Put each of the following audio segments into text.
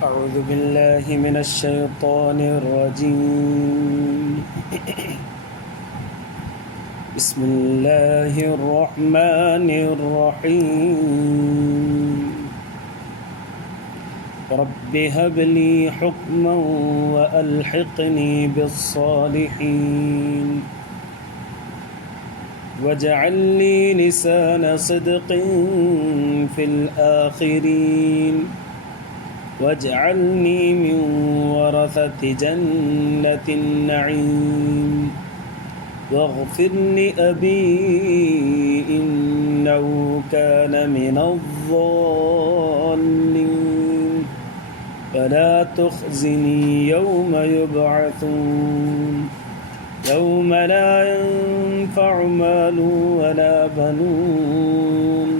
أعوذ بالله من الشيطان الرجيم بسم الله الرحمن الرحيم رب هب لي حكما وألحقني بالصالحين واجعل لي لسان صدق في الآخرين واجعلني من ورثة جنة النعيم واغفر لأبي إنه كان من الضالين فلا تخزني يوم يبعثون يوم لا ينفع مال ولا بنون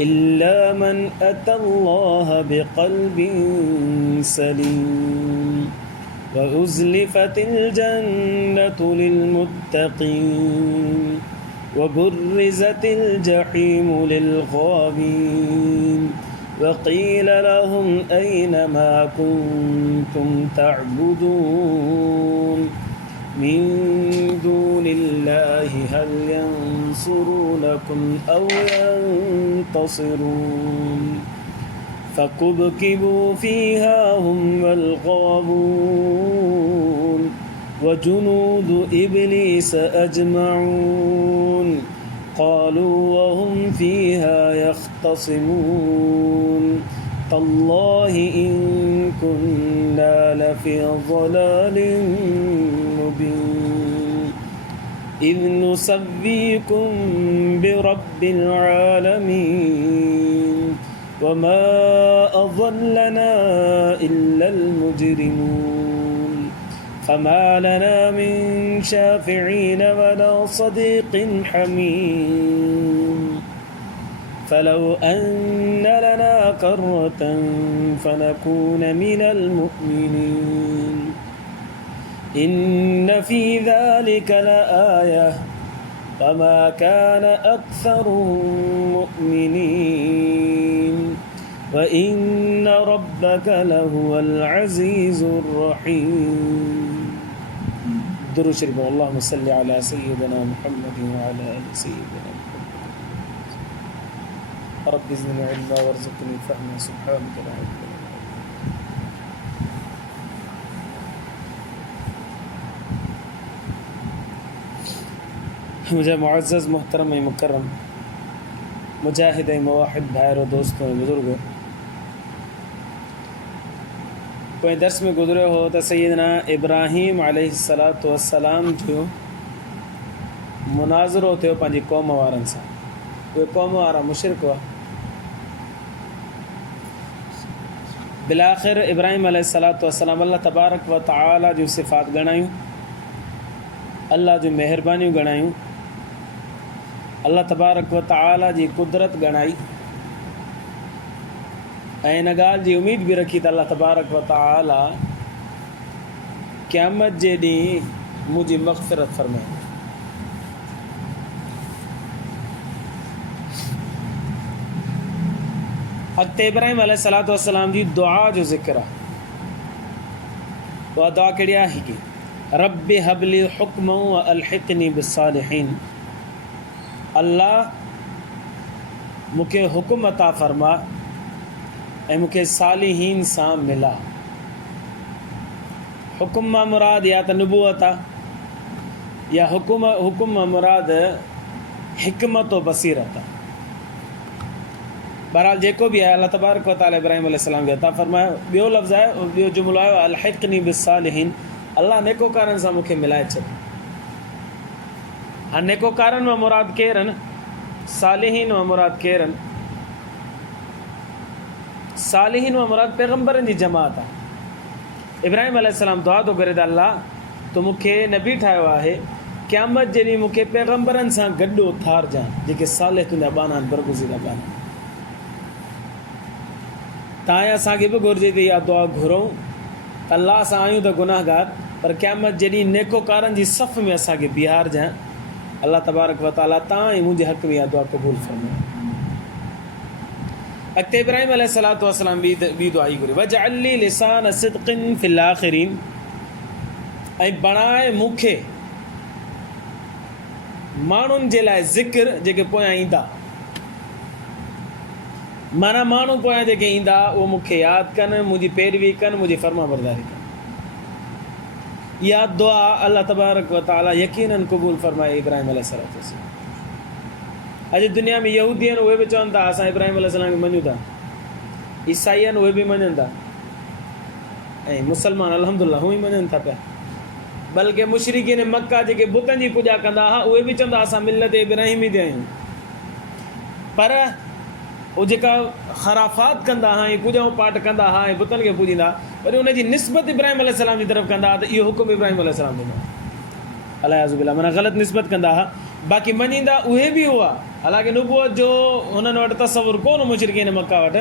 إلا من أتى الله بقلب سليم وأزلفت الجنة للمتقين وبرزت الجحيم للغابين وقيل لهم أين ما كنتم تعبدون من دون الله هل ينصرونكم أو ينتصرون فكبكبوا فيها هم والغاوون وجنود إبليس أجمعون قالوا وهم فيها يختصمون تالله إن كنا لفي ضلال مبين إذ نسويكم برب العالمين وما أضلنا إلا المجرمون فما لنا من شافعين ولا صديق حميم فلو أن لنا كرة فنكون من المؤمنين إن في ذلك لآية وما كان أكثرهم مؤمنين وإن ربك لهو العزيز الرحيم. درود شريف. اللهم صل على سيدنا محمد وعلى آل سيدنا محمد. رب زدني علما وارزقني فهما سبحانك لا علم لنا. मुझे मुअज़्ज़ज़ मोहतरम मुकर्रम मुजाहिद मवाहिद भाइयों दोस्तों बुज़ुर्गों, कोई दर्स में गुज़रे हो तो सैयदना इब्राहीम अलैहिस्सलातु वस्सलाम जो मुनाज़रो थियो पंहिंजी क़ौम वारनि सां, उहे क़ौम वारा मुशरिक हुआ। बिलाख़िर इब्राहीम अलैहिस्सलातु वस्सलाम अल्लाह तबारक व तआला जूं सिफ़ात ॻणायूं, अल्लाह जूं महिरबानियूं ॻणायूं, अल्लाह तबारक व तआला जी कुदरत ॻणाई ऐं इन ॻाल्हि जी उमेद बि रखी त अल्लाह तबारक व तआला क़यामत जे ॾींहुं मुंहिंजी मग़फ़िरत फ़रमाए। अॻिते इब्राहीम अलैहिस्सलातु वस्सलाम जी दुआ जो ज़िक्र आहे। उहा दुआ कहिड़ी आहे कि रब्बि हबली हुक्म व अलहिक़नी बिस्सालिहीन। अल्लाह मूंखे हुकुम अता फ़रमा ऐं मूंखे सालिहीन सां मिला। हुकुम मां मुराद या त नबूअत आहे या हुकुम मां मुराद हिकमत व बसीरत आहे। बहरहाल जेको बि आहे अल्लाह तबारक व तआला इब्राहीम अलैहिस्सलाम खे अता फ़रमायो। ॿियो लफ़्ज़ आहे, ॿियो जुमिलो आहे अलहिक़नी बिस्सालिहीन। अल्लाह नेकोकारनि सां मूंखे मिलाए छॾ। हाणे नेकोकारनि मां मुराद केरु आहिनि, सालिहीन मां मुराद केरु आहिनि? सालिहीन मां मुराद पैगम्बरनि जी जमात आहे। इब्राहीम अलैहिस्सलाम दुआ थो करे त अल्लाह तो मूंखे नबी ठाहियो आहे, क़यामत जे ॾींहुं मूंखे पैगम्बरनि सां गॾु उथारजांइ जेके सालिह तुंहिंजा ॿाना आहिनि, बरगुज़ीदा ॿाना। तव्हां असांखे बि घुरिजे त इहा दुआ घुरूं त अल्लाह असां आहियूं त गुनाहगार, पर क़यामत जे ॾींहुं नेकोकारनि जी सफ़ में असांखे बीहारजांइ। अल्लाह तबारक व तआला तां ऐं मुंहिंजे हक़ में इहा दुआ क़बूल फरमाए। अॻिते इब्राहिम अलैहिस्सलातु वस्सलाम ॿी दुआ घुरी वजअलनी लिसान सिद्क़िन फिल आखिरीन ऐं बणाए मूंखे माण्हुनि जे लाइ ज़िक्र जेके पोयां ईंदा माना माण्हू पोयां जेके ईंदा उहो मूंखे यादि कनि मुंहिंजी पैरवी कनि मुंहिंजी फर्मा बरदारी कनि इहा दुआ अल्लाह तबारक व तआला यकीनन क़बूल फरमाए इब्राहिम अलैहिस्सलातु वस्सलाम। अॼु दुनिया में यहूदी आहिनि उहे बि चवनि था असां इब्राहिम अलैहिस्सलाम खे मञूं था, ईसाई आहिनि उहे बि मञनि था ऐं मुस्लमान अल्हम्दुलिल्लाह हू ई मञनि था पिया। बल्कि मुशरिकीन मक्का जेके बुतनि जी पूॼा कंदा हुआ उहे बि चवंदा असां मिलत इब्राहिमी ते आहियूं, पर उहे जेका ख़राफ़ात कंदा हुआ ऐं पूॼाऊं पाठ कंदा हुआ ऐं बुतनि खे पूॼींदा वरी उनजी निस्बत इब्राहिम अलैहिस्सलाम जी तरफ़ कंदा त इहो हुकुम इब्राहिम अलैहिस्सलाम ॾिनो अलियाज़ु बिल्लाह, माना ग़लति निस्बत कंदा हुआ। बाक़ी मञींदा उहे बि हुआ, हालांकि नुबुवत जो हुननि वटि तसवुर कोन मुशरिकीन मक्का वटि,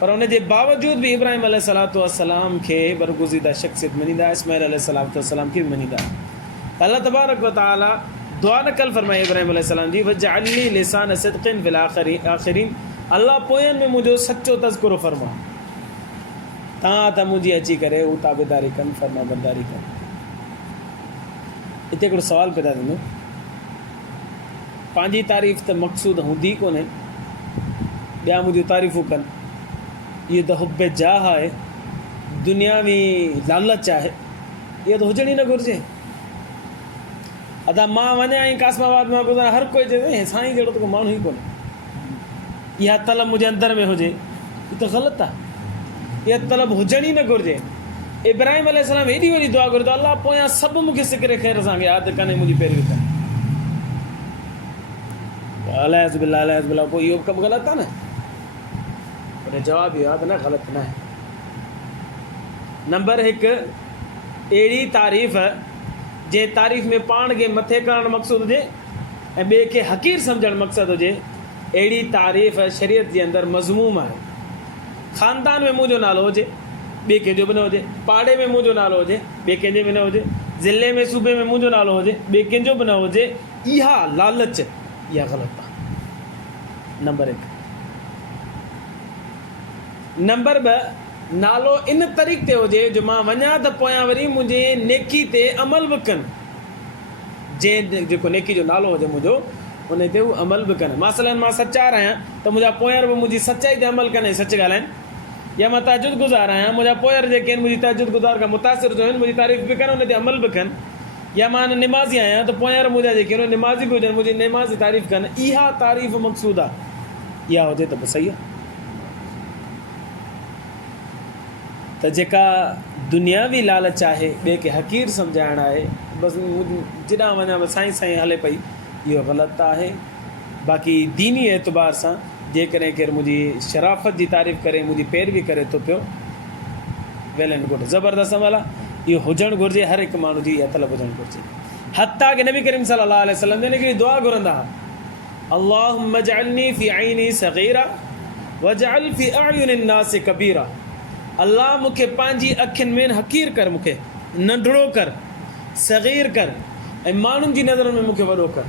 पर उनजे बावजूद बि इब्राहिम अलैहिस्सलातु वस्सलाम खे बरगुज़ीदा शख़्सियत मञींदा, इस्माइल अलैहिस्सलातु वस्सलाम खे बि मञींदा। अल्लाह तबारक व तआला दुआ नकल फरमाए इब्राहिम अलैहिस्सलाम जी वजअलनी लिसान सिद्क़िन फिल आखिरीन, अल्लाह पोयनि में मुंहिंजो सचो तज़किरो फरमा, तव्हां त मुंहिंजी अची करे हू ताबेदारी कनि फर्मा बरदारी कनि। हिते हिकिड़ो सुवालु पैदा थींदो, पंहिंजी तारीफ़ त मक़सूद हूंदी कोन्हे, ॿिया मुंहिंजूं तारीफ़ूं कनि, इहो त हुब जाह आहे, दुनियावी लालच आहे, इहो त हुजणी न घुरिजे। अदा मां वञा ऐं कासमाबाद मां गुज़ारा हर कोई चए साईं जहिड़ो त को माण्हू ई कोन्हे, इहा तलब मुंहिंजे अंदर में हुजे, इहो त ग़लति आहे, इहा तलब हुजणी न घुरिजे। इब्राहिम अलैहिस्सलाम हेॾी वॾी दुआ घुरे थो अलाह पोयां सभु मूंखे सिकरे ख़ैर सां यादि कनि मुंहिंजी पैरवी कनि, अलियाज़ु बिल्लाह अलियाज़ु बिल्लाह, पोइ इहो कमु ग़लति आहे न? पर जवाबु इहो आहे त न ग़लति न आहे। नंबर 1 अहिड़ी तारीफ़ जंहिं तारीफ़ में पाण खे मथे करणु मक़सूदु हुजे ऐं ॿिए खे हक़ीर सम्झणु मक़सदु हुजे, अहिड़ी तारीफ़ शरीयत जे अंदरि मज़मूम आहे। ख़ानदान में मुंहिंजो नालो हुजे ॿिए कंहिंजो बि न हुजे, पाड़े में मुंहिंजो नालो हुजे ॿिए कंहिंजो बि न हुजे, ज़िले में सूबे में मुंहिंजो नालो हुजे ॿिए कंहिंजो बि न हुजे, इहा लालच इहा ग़लति आहे। नंबर 1। नंबर 2 नालो इन तरीक़े ते हुजे जो मां वञा त पोयां वरी मुंहिंजे नेकी ते अमल बि कनि, जंहिं जेको नेकी जो नालो हुजे मुंहिंजो उन ते हू अमल बि कनि। मसलन मां सचार आहियां त मुंहिंजा पोयां बि मुंहिंजी सचाई ते अमल कनि ऐं सच ॻाल्हाइनि, या मां तहजुद गुज़ार आहियां मुंहिंजा पोयां जेके आहिनि मुंहिंजी तहजुद गुज़ार खां मुतासिर थियो आहिनि मुंहिंजी तारीफ़ बि कनि उन ते अमल बि कनि, या मां निमाज़ी आहियां त पोयां मुंहिंजा जेके आहिनि निमाज़ी बि हुजनि मुंहिंजी निमाज़ जी तारीफ़ कनि, इहा तारीफ़ मक़सूद आहे, इहा हुजे त पोइ सही आहे। त जेका दुनियावी लालच आहे ॿिए खे हक़ीर सम्झाइणु आहे, बसि जिॾां वञा बसि साईं साईं हले पई, इहो ग़लति आहे। बाक़ी दीनी एतबार सां जेकॾहिं केरु मुंहिंजी शराफ़त जी तारीफ़ करे मुंहिंजी पैरवी करे थो पियो, वेल एंड गुड, ज़बरदस्त अमल आहे, इहो हुजणु घुरिजे, हर हिकु माण्हू जी इहा तलब हुजणु घुरिजे। हत्ता की नबी करीम सल्लल्लाहु अलैहि वसल्लम जन हिकिड़ी दुआ घुरंदा हुआ, अल्लाहुम्म जअलनी फी ऐनी सगीरा वजअल फी अयुनि नास कबीरा, अल्लाह मूंखे पंहिंजी अखियुनि में हक़ीर कर, मूंखे नंढड़ो कर, सगीर कर, ऐं माण्हुनि जी नज़र में मूंखे वॾो कर।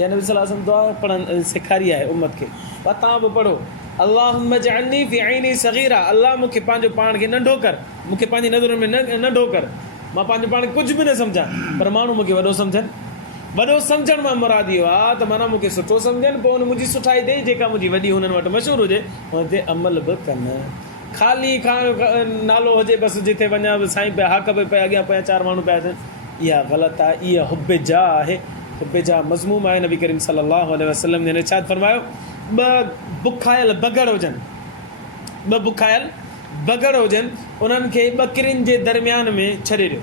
या नबी सल्लल्लाहु अलैहि वसल्लम दुआ पढ़णु सेखारी आहे उम्मत खे, पर तव्हां बि पढ़ो, अल्लाहुम्म जअलनी फी ऐनी सगीरा, अल्लाह मूंखे पंहिंजो पाण खे नंढो कर, मूंखे पंहिंजी नज़रुनि में नंढो कर, मां पंहिंजो पाण खे कुझु बि न सम्झां पर माण्हू मूंखे वॾो सम्झनि। वॾो सम्झण मां मुराद इहो आहे त माना मूंखे सुठो सम्झनि, पोइ हुन मुंहिंजी सुठाई ॾेई जेका मुंहिंजी वॾी हुननि वटि मशहूरु हुजे हुन ते अमल बि कनि। ख़ाली नालो हुजे बसि जिथे वञा बि साईं पिया हक़ बि पिया अॻियां पिया 4 माण्हू पिया अचनि, इहा ग़लति आहे, इहा हुब जा आहे, हुब जा मज़मूम आहे। नबी करीम सल्लल्लाहु अलैहि वसल्लम ने इरशाद फरमायो, 2 बुखायल बगड़ हुजनि, 2 बुखायल बगड़ हुजनि, उन्हनि खे ॿकिरियुनि जे दरमियान में छॾे ॾियो।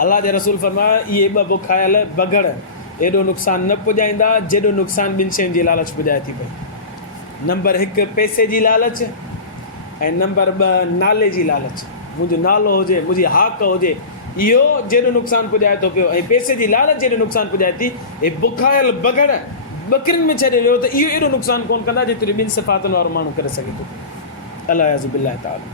अलाह जे रसूल फरमाया इहे 2 बुखायल बगड़ एॾो नुक़सानु न पुॼाईंदा जेॾो नुक़सानु 2 शयुनि जी लालच पुॼाए थी पई। नंबर 1 पैसे जी लालच ऐं नंबर 2 नाले जी लालच, मुंहिंजो नालो हुजे मुंहिंजी हाक हुजे, इहो जेॾो नुक़सानु पुॼाए थो पियो, ऐं पैसे जी लालच जेॾो नुक़सानु पुॼाए थी, हे बुखायल बगड़ ॿकिरियुनि में छॾे ॾियो त इहो एॾो नुक़सानु कोन कंदा जेतिरो 2 सिफ़ातुनि वारो माण्हू करे सघे थो, अलियाज़ु बिल्लाह ताला।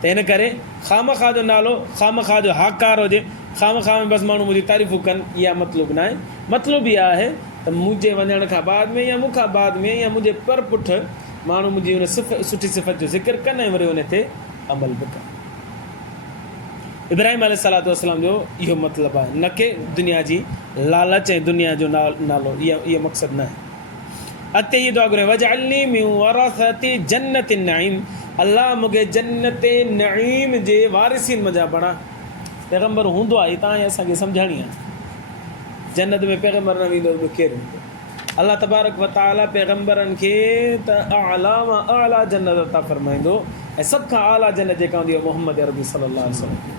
त हिन करे ख़ामख़ा जो नालो, ख़ामख़ा जो हाकार हुजे, ख़ामख़ा में बसि माण्हू मुंहिंजी तारीफ़ूं कनि, इहा मतिलबु न आहे। मतिलबु इहा आहे त मुंहिंजे वञण खां बाद में या मूंखां बाद में या मुंहिंजे पर पुठ माण्हू मुंहिंजी उन सुठी सिफ़त जो ज़िक्र कनि ऐं वरी उन ते अमल बि कनि। इब्राहिम अलैहिस्सलाम जो इहो मतिलबु आहे, न की दुनिया जी लालच ऐं दुनिया जो नालो, इहो मक़सदु न आहे। अॻिते इहा दुआ घुरे, वजअलनी मिन वरसती जन्नति नईम, अल्लाह मूंखे जन्नत नईम जे वारिसिन मज़ा बणा। पैगम्बर हूंदो आहे, तव्हां असांखे सम्झाइणी आहे। जन्नत में पैगम्बर न वेंदो त केरु हूंदो? अल्लाह तबारक व तआला पैगम्बरनि खे त आला मां आला जन्नत अता फरमाईंदो, ऐं सभ खां आला जन्नत जेका हूंदी आहे मोहम्मद अरबी सल्लल्लाहु अलैहि वसल्लम।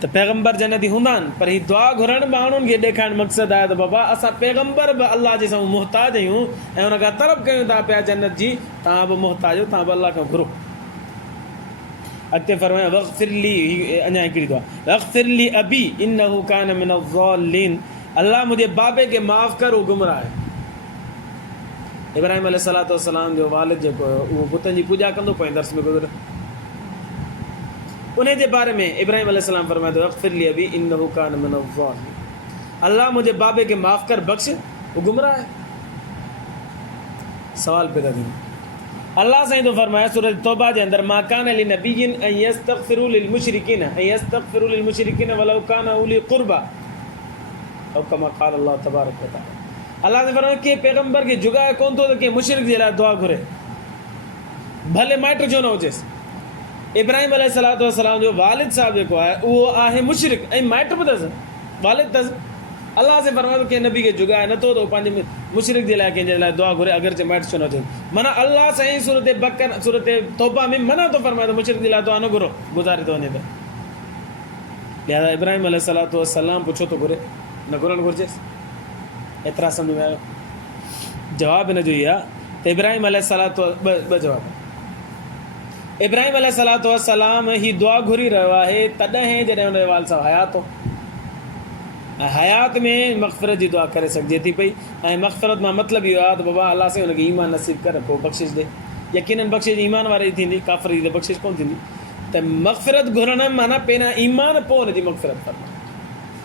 त पैगम्बर जन्नती हूंदा आहिनि, पर हीअ दुआ घुरणु माण्हुनि खे ॾेखारणु मक़सदु आहे त बाबा असां पैगम्बर बि अलाह जे साम्हूं मुहताज आहियूं ऐं हुन खां तलब कयूं था पिया जन्नत जी, तव्हां बि मुहताज आहियो, तव्हां बि अलाह खां घुरो। अॻिते फरमायो वग़फ़िरली, अञा हिकिड़ी दुआ, वग़फ़िरली अबी इन्नहु कान मिन ज़ालिमीन, अल्लाह मुंहिंजे बाबे खे माफ़ कर, उहो गुमराह आहे। इब्राहिम अलैहिस्सलाम जो वालिद जेको हुयो उहो बुतनि जी पूॼा कंदो, पोइ दर्स में गुज़र। उन जे बारे में इब्राहिम अलैहिस्सलाम फरमायो वग़फ़िरली अबी इन्नहु कान मिन ज़ालिमीन, अल्लाह मुंहिंजे बाबे खे माफ़ कर, बख़्श, वो गुमराह है। सवाल पैदा थींदो, अल्लाह साईं तो फरमाया सूरत तौबा जे अंदरि, मा कान लिनबिय्यिन अन यस्तग़फिरू लिल मुशरिकीन वलौ कान उली क़ुरबा औ कमा क़ाल अल्लाह तबारक व तआला। अल्लाह ने फरमाया कि पैगंबर खे जुगाए कोन थो त के मुशरिक जे लाइ दुआ घुरे, भले माइट जो न हुजेसि। इब्राहिम अलैहिस्सलाम जो वालिद साहब जेको आहे उहो आहे मुशरिक ऐं माइट बि अथसि, वालिद अथसि। अल्लाह से फरमायो कि नबी खे जुगाए नथो त पंहिंजे मुशरिक जे लाइ कंहिंजे लाइ दुआ घुरे, अगरचे माइट छो न हुजे। माना अल्लाह साईं सूरत तौबा में मना थो फरमाए त मुशरिक जे लाइ दुआ न घुरो, गुज़ारे थो वञे त। लिहाज़ा इब्राहिम अलैहिस्सलाम पुछो थो घुरे, न घुरणु घुरिजेसि। एतिरा सम्झ में आयो? जवाबु हिन जो ई आहे त इब्राहिम अलैहिस्सलाम ॿ जवाब। इब्राहिम अलैहिस्सलाम ही दुआ घुरी रहियो आहे तॾहिं जॾहिं हुन जो वाल साहब हयात हो। हयात में मग़फ़िरत जी दुआ करे सघिजे थी पई, ऐं मग़फ़िरत मां मतिलबु इहो आहे त बाबा अल्लाह साईं हुनखे ईमान नसीब कर, पोइ बख़्शिश ॾे। यकीनन बख़्शिश ईमान वारी थींदी, काफ़िर जी त बख़्शिश कोन थींदी। त मग़फ़िरत घुरण माना पहिरियां ईमान, पोइ हुनजी मग़फ़िरत फरमा।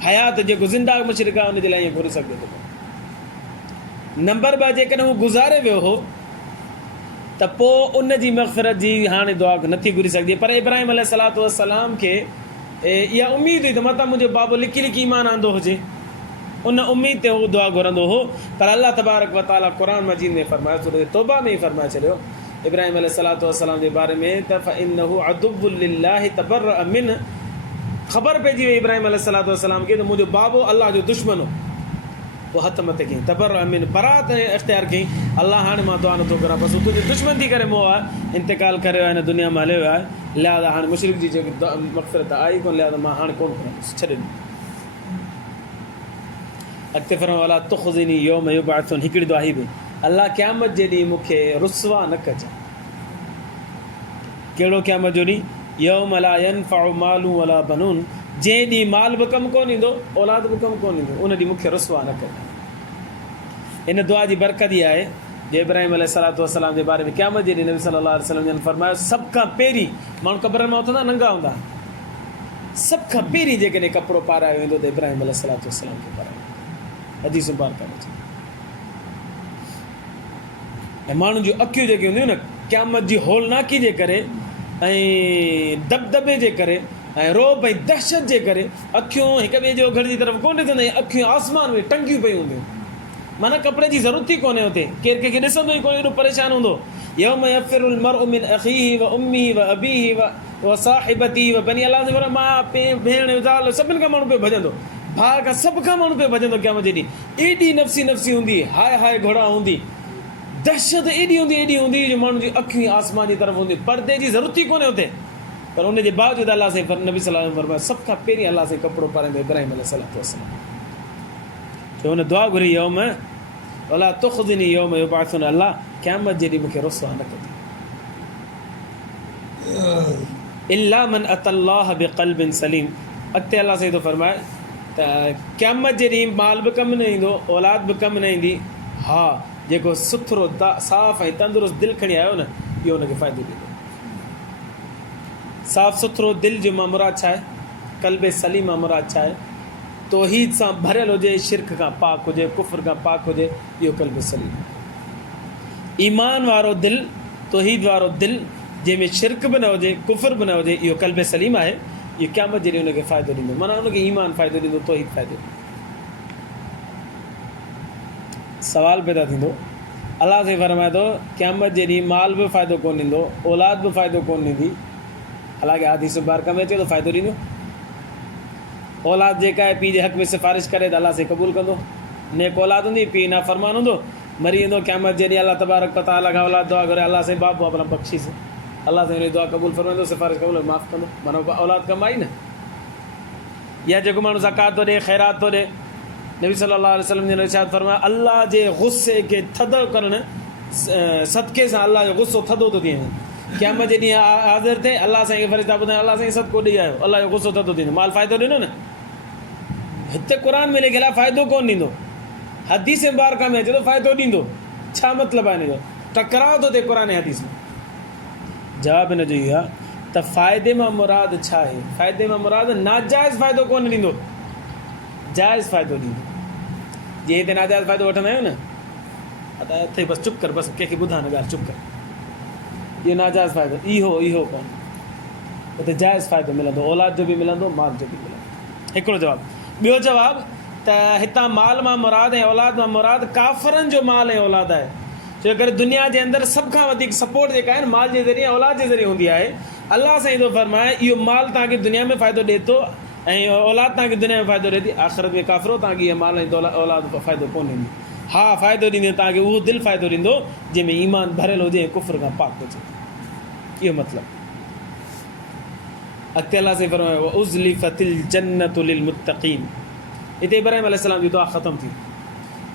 हयात जेको ज़िंदा मुशरिक आहे हुनजे लाइ ईअं घुरी सघिजे थो। नंबर ॿ, जेकॾहिं हू गुज़ारे वियो हो त पोइ उन जी मग़फ़िरत जी हाणे दुआ नथी घुरी सघिजे। पर इब्राहिम अलैहिस्सलाम खे इहा उमेद हुई त मतां मुंहिंजो बाबो लिकी लिकी ईमान आंदो हुजे, उन उमेद ते उहो दुआ घुरंदो हो। पर अल्लाह तबारक व तआला क़ुरान मजीद में फरमायो, सूरत तौबा में ई फरमाए छॾियो इब्राहिम अलैहिस्सलाम जे बारे में त फ़इन्नहु अदुव्वुन लिल्लाहि तबर्रअ मिन, ख़बर पइजी वई इब्राहिम अलैहिस्सलाम खे त मुंहिंजो बाबो अल्लाह जो दुश्मन हो। पोइ हथ मथे कयईं, तबर्रअ मिन, बरात इख़्तियार कयईं, अल्लाह हाणे मां दुआ नथो करां, बसि तुंहिंजे दुश्मन थी करे मूं आहे इंतिकाल करे हिन दुनिया में हलियो आहे। लिहाज़ा हाणे मुशरिक जी जेकी मग़फ़िरत आई कोन, लिहाज़ा मां हाणे कोन कंदुसि, छॾे ॾिनो। अॻिते फरमायो वला तुख़ज़िनी यौम युबअसून, हिकिड़ी दुआ ही बि, अल्लाह क़यामत जे ॾींहुं मूंखे रुसवा न कजांइ। कहिड़ो क़यामत जो ॾींहुं? यौम ला यनफ़उ मालु वला बनून, जंहिं ॾींहुं माल बि कमु कोन ईंदो, औलाद बि कमु कोन ईंदो, उन ॾींहुं मूंखे रुसवा न कजांइ। इन दुआ जी बरकत इहा आहे जे इब्राहिम अलैहिस्सलाम जे बारे में क़यामत जे ॾींहुं नबी सल्लल्लाहु अलैहि वसल्लम जन फरमायो, सभ खां पहिरीं माण्हू क़ब्र में उथंदा नंगा हूंदा, सभ खां पहिरीं जेकॾहिं कपिड़ो पारायो वेंदो त इब्राहिम अलैहिस्सलाम खे पारायो। हदीस मुबारक में ऐं माण्हुनि जूं अखियूं जेके हूंदियूं न क़यामत जी होलनाकी जे करे ऐं दबदबे जे करे ऐं रोब ऐं दहशत जे करे अखियूं हिक ॿिए जे घर जी तरफ़ कोन ॾिसंदा, अखियूं आसमान में टंगियूं पयूं हूंदियूं। माना कपिड़े जी ज़रूरत ई कोन्हे हुते, केरु कंहिंखे ॾिसंदो ई कोन, एॾो परेशान हूंदो। यौम यफ़िरुल मर्उ मिन अख़ीहि व उम्मिहि व अबीहि व साहिबतिहि व बनी, अल्लाह जे माउ पीउ भेण ज़ाल सभिनि खां माण्हू पियो भॼंदो, भाउ खां सभ खां माण्हू पियो भॼंदो क़यामत जे ॾींहुं। एॾी नफ़्सी नफ़्सी हूंदी, हाय हाय घोड़ा हूंदी, दहशत एॾी हूंदी जो माण्हू जी अखियूं आसमान जी तरफ़ हूंदी, पर्दे जी ज़रूरत ई कोन्हे हुते। पर उनजे बावजूदि अल्लाह साईं नबी सल्लल्लाहु अलैहि वसल्लम फरमायो, सभ खां पहिरीं अल्लाह साईं कपिड़ो पाराईंदो इब्राहिम अलैहिस्सलाम। छो हुन दुआ घुरी, यौम वला तुख़ज़िनी यौम युबअसून, अल्लाह क़यामत जे ॾींहुं मूंखे रुसवा न कजे। इल्ला मन अतल्लाह बिक़ल्बिन सलीम, अॻिते अल्लाह साईं थो फरमाए त क़यामत जे ॾींहुं माल बि कमु न ईंदो, औलाद बि कमु न ईंदी, हा जेको सुथरो साफ़ ऐं तंदुरुस्त दिलि खणी आयो न, इहो हुनखे फ़ाइदो ॾींदो। साफ़ सुथरो दिलि जो मां मुराद छा आहे? क़ल्बे सलीम मां मुराद छा आहे? तौहीद सां भरियल हुजे, शिरक खां पाक हुजे, कुफ्र खां पाक हुजे, इहो क़ल्बे सलीम। ईमान वारो दिलि, तौहीद वारो दिलि, जंहिंमें शिरक बि न हुजे, कुफर बि न हुजे, इहो क़ल्ब सलीम आहे। इहो क़यामत जॾहिं हुनखे फ़ाइदो ॾींदो, माना हुनखे ईमान फ़ाइदो ॾींदो, तौहीद फ़ाइदो ॾींदो। सवाल पैदा थींदो, अलाह साईं फरमाए थो क़यामत जे ॾींहुं माल बि फ़ाइदो कोन ॾींदो, औलाद बि फ़ाइदो कोन ॾींदी। हालांकि हदीस मुबारक में अचे थो फ़ाइदो ॾींदो। औलाद जेका आहे पीउ जे हक़ में सिफ़ारिश करे त अलाह साईं क़बूल कंदो। नेक औलाद हूंदी, पीउ नाफ़रमान हूंदो, मरी वेंदो, क़यामत जे ॾींहुं अलाह तबारक व तआला खां औलाद दुआ करे, अलाह साईं बाप अपना बख़्शीस, अलाह साईं हुनजी दुआ क़बूल फरमाईंदो, सिफ़ारिश क़बूल माफ़ कंदो। माना औलाद कमु आई न। या जेको माण्हू ज़कात थो ॾे, ख़ैरात थो ॾे, नबी सल्लल्लाहु अलैहि वसल्लम जिन इरशाद फरमाया अल्लाह जे गुस्से खे थधो करणु सदके सां अल्लाह जो गुस्सो थधो थो थी वञे। क़यामत जे ॾींहुं हाज़िर थिए, अल्लाह साईं खे फ़रिश्ता ॿुधाए अल्लाह साईं सदको ॾेई आयो, अल्लाह जो गुस्सो थधो थींदो। माल फ़ाइदो ॾिनो न, हिते क़ुर में लिखियलु आहे फ़ाइदो कोन ॾींदो, हदीस मुबारक में अचे थो फ़ाइदो ॾींदो। छा मतिलबु आहे हिन जो? टकराव थो थिए क़ुर ऐं हदीस में। जवाबु हिन जो इहो आहे त फ़ाइदे मां मुराद छा आहे? फ़ाइदे मां मुराद नाजाइज़ फ़ाइदो कोन ॾींदो, जाइज़ फ़ाइदो ॾींदो। जीअं हिते नाजाइज़ फ़ाइदो वठंदा आहियूं न, अथई बसि चुप कर, बसि कंहिंखे ॿुधा न ॻाल्हि, चुप कर, इहो नाजाइज़ फ़ाइदो, इहो कोन। हुते जाइज़ फ़ाइदो मिलंदो, औलाद जो बि मिलंदो, माल जो बि मिलंदो। हिकिड़ो जवाबु। ॿियो जवाबु त हितां माल मां मुराद ऐं औलाद मां मुराद काफ़रनि जो माल ऐं औलाद आहे। छो करे दुनिया जे अंदरि सभ खां वधीक सपोर्ट जेका आहे न माल जे ज़रिए, औलाद जे ज़रिए हूंदी आहे। अलाह साईं थो फरमाए इहो माल तव्हांखे दुनिया में फ़ाइदो ॾिए थो ऐं औलाद तव्हांखे दुनिया में फ़ाइदो ॾिए थी। आख़िरत में काफ़िरो तव्हांखे इहा माल ऐं औलाद फ़ाइदो कोन ॾींदी। हा, फ़ाइदो ॾींदे तव्हांखे उहो दिलि फ़ाइदो ॾींदो जंहिंमें ईमान भरियलु हुजे ऐं कुफ़र खां पाक हुजे। इहो मतिलबु। अॻिते अलाह साईं फरमायो उज़्लिफ़तिल जन्नतु लिल मुत्तक़ीन। हिते इब्राहिम अलैहिस्सलाम जी दुआ ख़तमु थी।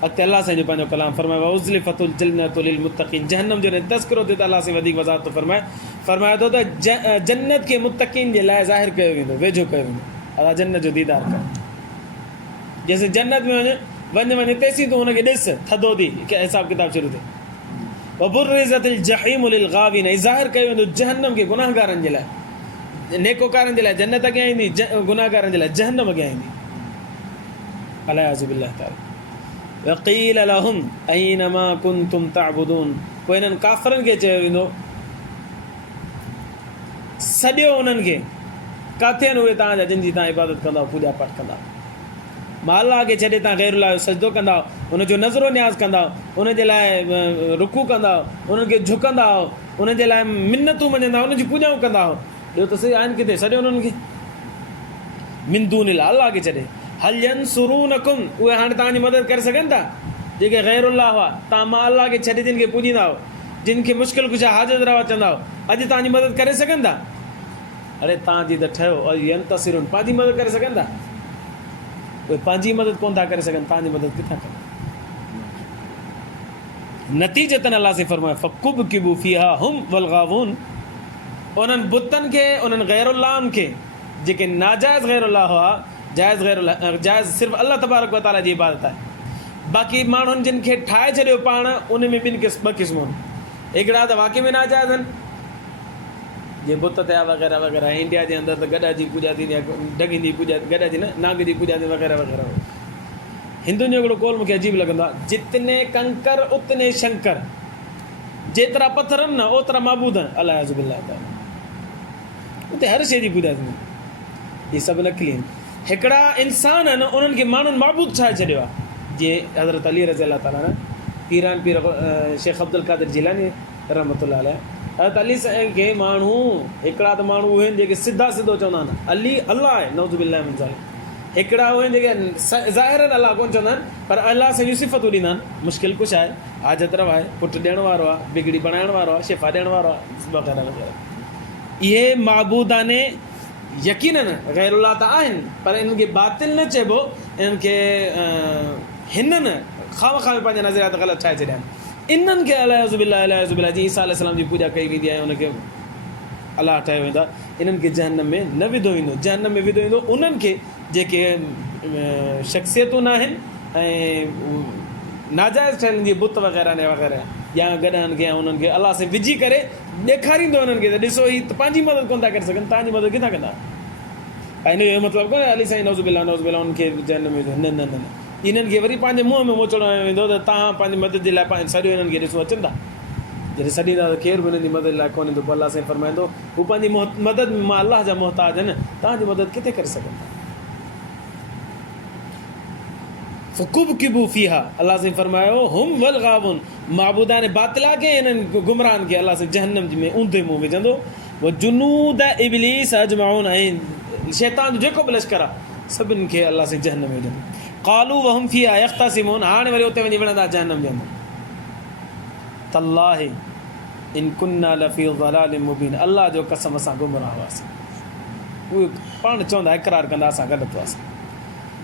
अॻिते अलाह साईं जो पंहिंजो कलाम फरमायो उज़्लिफ़तुल जन्नतु लिल मुत्तक़ीन। जहन्नम जो तज़किरो थिए त अलाह साईं वधीक वज़ाहत थो फरमाए थो त जन्नत खे मुत्तक़ीन जे लाइ ज़ाहिर कयो वेंदो, वेझो कयो वेंदो। अलाह जन्नत जो दीदार कर। जैसे जन्नत में वञे तेसीं तूं हुनखे ॾिस, थधो थी हिसाब किताब शुरू थिए। वबुर्रिज़तिल जहीमु लिल गाविन, ऐं ज़ाहिर कयो वेंदो जहन्नम खे गुनाहगारनि जे लाइ। नेकोकारनि जे लाइ जन्नत अॻियां ईंदी, गुनाहगारनि जे लाइ जहन्नम अॻियां ईंदी। अलियाज़ु बिल्लाह ताला। वक़ील लहुम ऐनमा कुंतुम तअबुदून, पोइ हिननि काफ़रनि खे चयो वेंदो, सॼो उन्हनि खे किथे आहिनि उहे तव्हांजा जिन जी तव्हां इबादत कंदा, पूॼा पाठ कंदा। मां अलाह खे छॾे तव्हां ग़ैरुल्लाह जो सजदो कंदा, उनजो नज़रो न्याज़ कंदा, उनजे लाइ रुकू कंदा, उन्हनि खे झुकंदा, उनजे लाइ मिनतूं मञंदा, उनजी पूॼाऊं कंदा। ॿियो त सही आहिनि किथे, सॼो उन्हनि खे मिन दूनिल्लाह, अलाह खे छॾे। हल यंसुरूनकुम, उहे हाणे तव्हांजी मदद करे सघनि था? जेके ग़ैरुल्लाह हुआ, तव्हां मां अलाह खे छॾे जिन खे पूॼींदा हो, जिन खे मुश्किल कुझा हाज़त रवा चवंदा हो, अॼु तव्हांजी मदद करे सघनि था? अरे तव्हांजी त ठहियो यंतसिरुन, पंहिंजी मदद करे सघनि था? उहे पंहिंजी मदद कोन था करे सघनि, तव्हांजी मदद किथां कनि? नतीजतन अलाह से फरमाए फकुबकिबू फीहा हुम वल गावून, उन्हनि बुतनि खे, उन्हनि ग़ैरुल्लाहनि खे, जेके नाजाइज़ ग़ैरुल्लाह हुआ, जाइज़ सिर्फ़ु अल्लाह तबारक व तआला जी इबादत आहे। बाक़ी माण्हुनि जिन खे ठाहे छॾियो पाण, उन में ॿ क़िस्मूं आहिनि। हिकिड़ा त वाक़ई में नाजाइज़ आहिनि, जीअं बुत थिया वग़ैरह वग़ैरह। इंडिया जे अंदरि त गॾ जी पूॼा थींदी आहे, ढॻी जी पूॼा, गॾ जी न, नाग जी पूॼा थी वग़ैरह वग़ैरह। हिंदुनि जो हिकिड़ो कौल मूंखे अजीब लॻंदो आहे, जितने कंकर उतने शंकर, जेतिरा पथर आहिनि न ओतिरा माबूद आहिनि। अलियाज़ु बिल्लाह ताला, उते हर शइ जी पूॼा थींदी। इहे सभु नकली आहिनि। हिकिड़ा इंसान आहिनि, उन्हनि खे माण्हुनि माबूद ठाहे छॾियो आहे। जीअं हज़रत अली रज़ी अल्लाह ताला न, पीर शेख अब्दुल क़ादिर जिलानी रहमतुल्लाह अलैह। हज़रत अली साईं खे माण्हू, हिकिड़ा त माण्हू उहे आहिनि जेके सिधो चवंदा आहिनि अली अल्लाह आहे, नऊज़ु बिल्लाह मिन ज़ालिक। हिकिड़ा उहे आहिनि जेके ज़ाहिरन अल्लाह कोन चवंदा आहिनि, पर अल्लाह सां जूं सिफ़तूं ॾींदा आहिनि। मुश्किल कुझु आहे, हाजत रवा आहे, पुटु ॾियण वारो आहे, बिगड़ी बणाइण वारो आहे, शिफ़ा ॾियण वारो आहे, वग़ैरह वग़ैरह। इहे माबूदाने यकीनन ग़ैरुल्लाह त आहिनि, पर इन्हनि खे बातिल न चइबो। इन्हनि खे हिननि खामखां पंहिंजा नज़रियात ग़लति ठाहे छॾिया आहिनि। इन्हनि खे अलियाज़ु बिल्लाह जीअं ईसा अलैहिस्सलाम जी पूॼा कई वेंदी आहे, उनखे अलाह ठाहियो वेंदो आहे। इन्हनि खे जहन्नम में न विधो वेंदो, जहन्नम में विधो वेंदो उन्हनि खे जेके शख़्सियतूं न आहिनि ऐं नाजाइज़ ठहियल जीअं बुत वग़ैरह ने वग़ैरह, या गॾनि खे, उन्हनि खे अलाह सां विझी करे ॾेखारींदो उन्हनि खे त ॾिसो ही त पंहिंजी मदद कोन था करे सघनि, तव्हांजी मदद किथां कंदा? ऐं हिन जो मतिलबु कोन्हे अली साईं नऊज़ु बिल्लाह उन्हनि खे जहन्नम में विझो। न न न, इन्हनि खे वरी पंहिंजे मुंहं में मोचड़ो वेंदो त तव्हां पंहिंजी मदद जे लाइ सॼो इन्हनि खे ॾिसो अचनि था। जॾहिं सॾींदा त केर बि हुननि जी मदद लाइ कोन्हे, त पोइ अलाह साईं फरमाईंदो हू पंहिंजी मदद में मां अलाह जा मोहताज आहिनि, तव्हांजी मदद किथे करे सघंदा। फ़कुब किबू फ़ीहा, अलाह साईं फरमायो हुम वल गावुन, माबूदान बातिला खे इन्हनि गुमराहनि खे अलाह साईं जहन्नम में ऊंधे मुंहुं विझंदो। वो जुनूद इब्लीस अजमाउन, ऐं शैतान जो जेको बि लश्कर आहे सभिनि खे अलाह साईं जहन्नम में विझंदो। क़ालू वहुम फ़ीहा यख़्तसिमून, हाणे वरी उते वञी विढ़ंदा जहन्नम जे अंदरि। तल्लाहि इन कुन्ना लफ़ी ज़लालिन मुबीन, अलाह जो कसम असां गुमराह हुआसीं। उहे पाण चवंदा इक़रार कंदा असां ग़लति हुआसीं।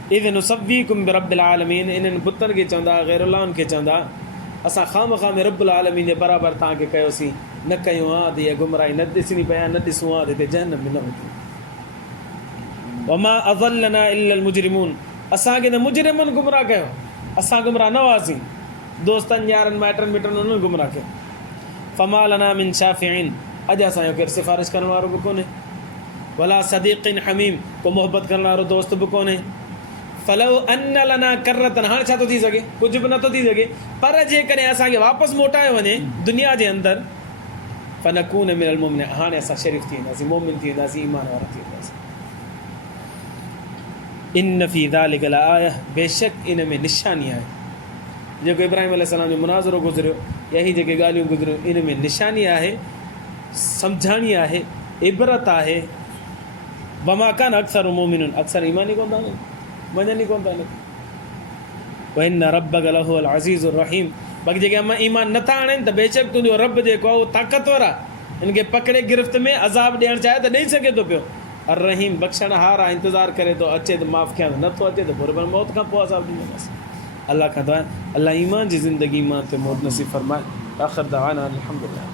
इज़ नुसव्वीकुम बिरब्बिल आलमीन, इन्हनि बुतनि खे चवंदा, ग़ैरुल्लाहनि खे चवंदा असां ख़ामख़ा में रब्बुल आलमीन जे बराबरि तव्हांखे कयोसीं, न कयूं हा त इहा गुमराही न ॾिसणी पई, न ॾिसूं हा त हिते जहन्नम में न हुजे। वमा अज़लना इल्लल मुजरिमून, असांखे त मुजरिमनि गुमराह कयो, असां गुमराह न हुआसीं। दोस्तनि यारनि माइटनि मिटनि उन्हनि गुमराह कयो। फमा लना मिन शाफ़िईन, अॼु असांजो केरु सिफ़ारिश करण वारो बि कोन्हे। वला सदीक़िन हमीम, को मोहबत करण वारो दोस्त बि कोन्हे। फलव अन लना करतन, हाणे छा थो थी सघे, कुझु बि नथो थी सघे, पर जेकॾहिं असांखे वापसि मोटायो वञे दुनिया जे अंदरि, फनकून मिनल मुमिनीन, हाणे असां शरीफ़ थी वेंदासीं, मोमिन थी वेंदासीं, ईमान वारा थी वेंदासीं। इन फ़ी ज़ालिका लआया, बेशक इन में निशानी आहे। जेको इब्राहिम अलैहिस्सलाम जो मुनाज़रो गुज़रियो, यही जेके ॻाल्हियूं गुज़रियूं, इन में निशानी आहे, सम्झाणी आहे, इबरत आहे। वमा कान अक्सर मोमिनुन, अक्सर ईमान ई कोन था मञनि ई कोन था। व इन रब्बक लहुवल अज़ीज़ुर रहीम, बाक़ी जेके अमा ईमान नथा आणनि त बेशक तुंहिंजो रब जेको आहे उहो ताक़तवर आहे, इनखे पकड़े गिरफ़्त में अज़ाब ॾियणु चाहे त ॾेई सघे थो पियो। और रहीम बख़्शण हार आहे, इंतज़ारु करे थो, अचे त माफ़ु कयां, नथो अचे त पोइ मौत खां पोइ अज़ाब ॾींदासीं। अल्लाह खां दुआ, अल्लाह ईमान जी ज़िंदगी मां ते मौत नसीब फ़रमाए। आख़िर दअवाना अल्हम्दुलिल्लाह।